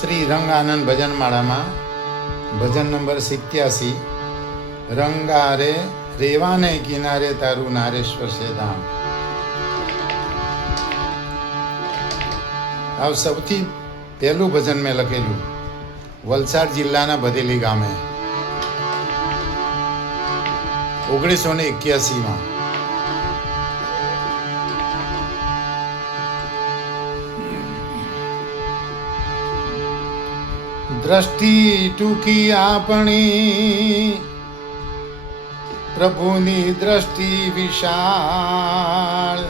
શ્રી રંગ આનંદ ભજનમાળામાં ભજન નંબર 87 રંગારે રેવાને કિનારે તારું નારેશ્વર છે ધામ. આ સૌથી પહેલું ભજન મેં લખેલું વલસાડ જિલ્લાના ભદેલી ગામે 1981માં. દ્રષ્ટિ ટૂંકી આપણી પ્રભુની દ્રષ્ટિ વિશાળ,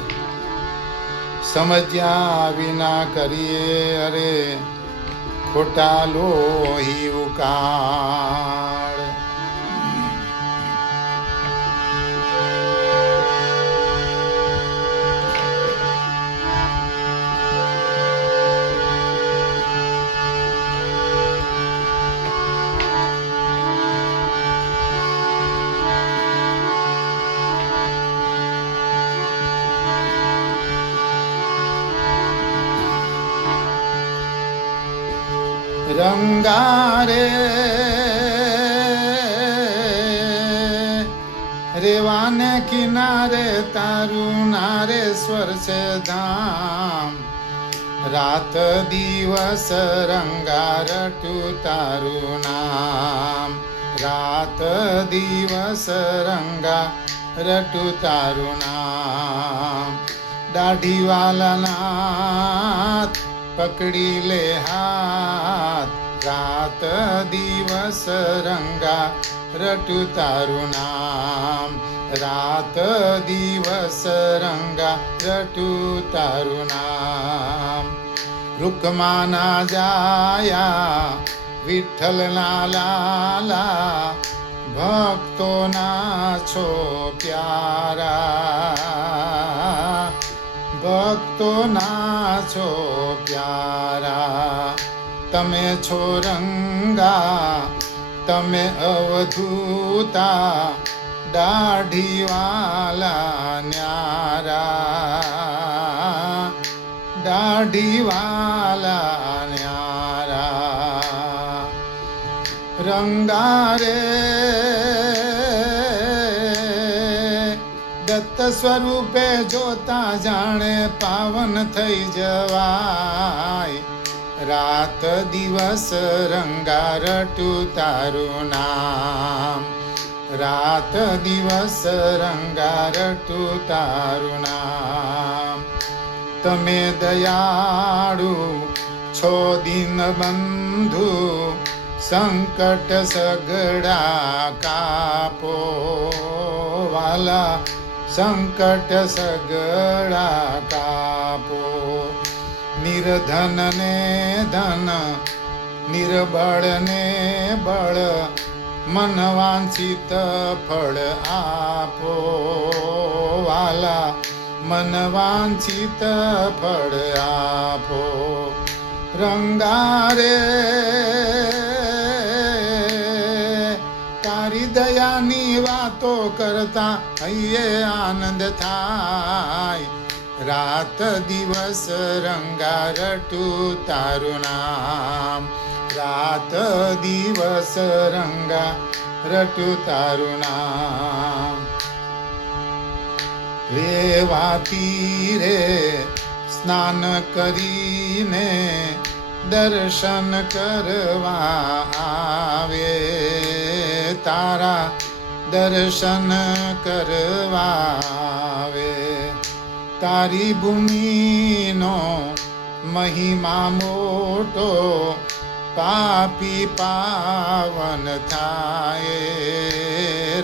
સમજ્યા વિના કરીએ અરે ખોટા લોહી ઉકાળ. રંગારે રેવાને કિનારે તારું નારેશ્વર છે ધામ. રાત દિવસ રંગારટું તારું નામ, રાત દિવસ રંગારટું તારું નામ. દાઢીવાલાના પકડી લે હાથ, રાત દિવસ રંગા રટું તારું નામ, રાત દિવસ રંગા રટું તારું નામ. રૂકમાના જાયા વિઠ્ઠલના લાલા, ભક્તોના છો પ્યારા, ભક્તોના છો પ્યારા. તમે છો રંગા તમે અવધૂતા, દાઢીવાલા ન્યારા, દાઢીવાલા ન્યારા. રંગારે દત્ત સ્વરૂપે જોતા જાણે પાવન થઈ જવાય. રાત દિવસ રંગારટું તારું નામ, રાત દિવસ રંગારટું તારું નામ. તમે દયાળુ છો દીનબંધુ, સંકટ સગડા કાપો વાલા, સંકટ સગડા કાપો. નિર્ધન ને ધન નિર્બળ ને બળ, મન વાંછિત ફળ આપો વાલા, મન વાંછિત ફળ આપો. રંગારે તારી દયાની વાતો કરતા હૈયે આનંદ થાય. રાત દિવસ રંગારટું તારું નામ, રાત દિવસ રંગારટું તારું નામ. રેવા તીરે સ્નાન કરીને દર્શન કરવા આવે, તારા દર્શન કરવા આવે. તારી ભૂમિનો મહિમા મોટો, પાપી પાવન થાય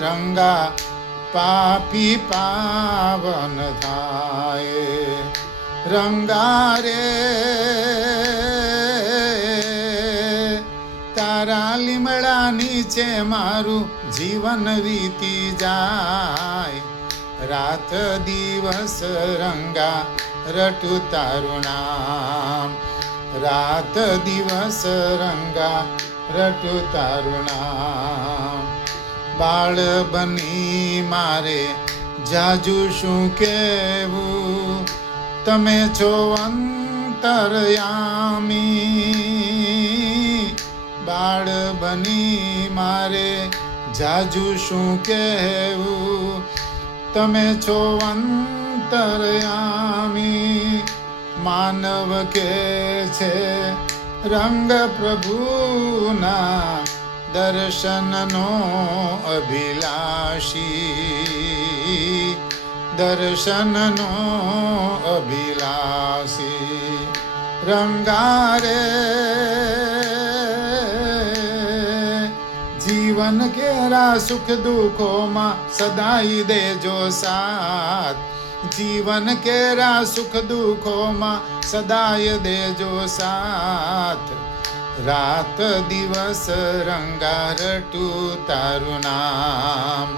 રંગા, પાપી પાવન થાય. રંગારે તારા લીમડા નીચે મારું જીવન વીતી જાય. રાત દિવસ રંગા રટું તારું નામ, રાત દિવસ રંગા રટું તારું નામ. બાળ બની મારે જાજુ શું કહેવું, તમે છો અંતરયામી, આગળ બની મારે જાજુ શું કહેવું. તમે છો અંતરયામી, માનવ કે છે રંગ પ્રભુના, દર્શનનો અભિલાષી, દર્શનનો અભિલાષી. રંગારે જીવન કેરા સુખ દુઃખોમાં સદાય દેજો સાથ. જીવન કેરા સુખ દુઃખોમાં સદાય દેજો સાથ. રાત દિવસ રંગારટું તારું નામ,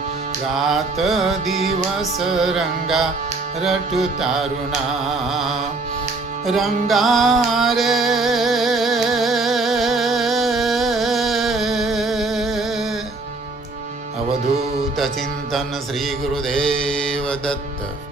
રાત દિવસ રંગારટું તારું નામ. રંગારે અવધૂત ચિંતન શ્રી ગુરુદેવ દત્ત.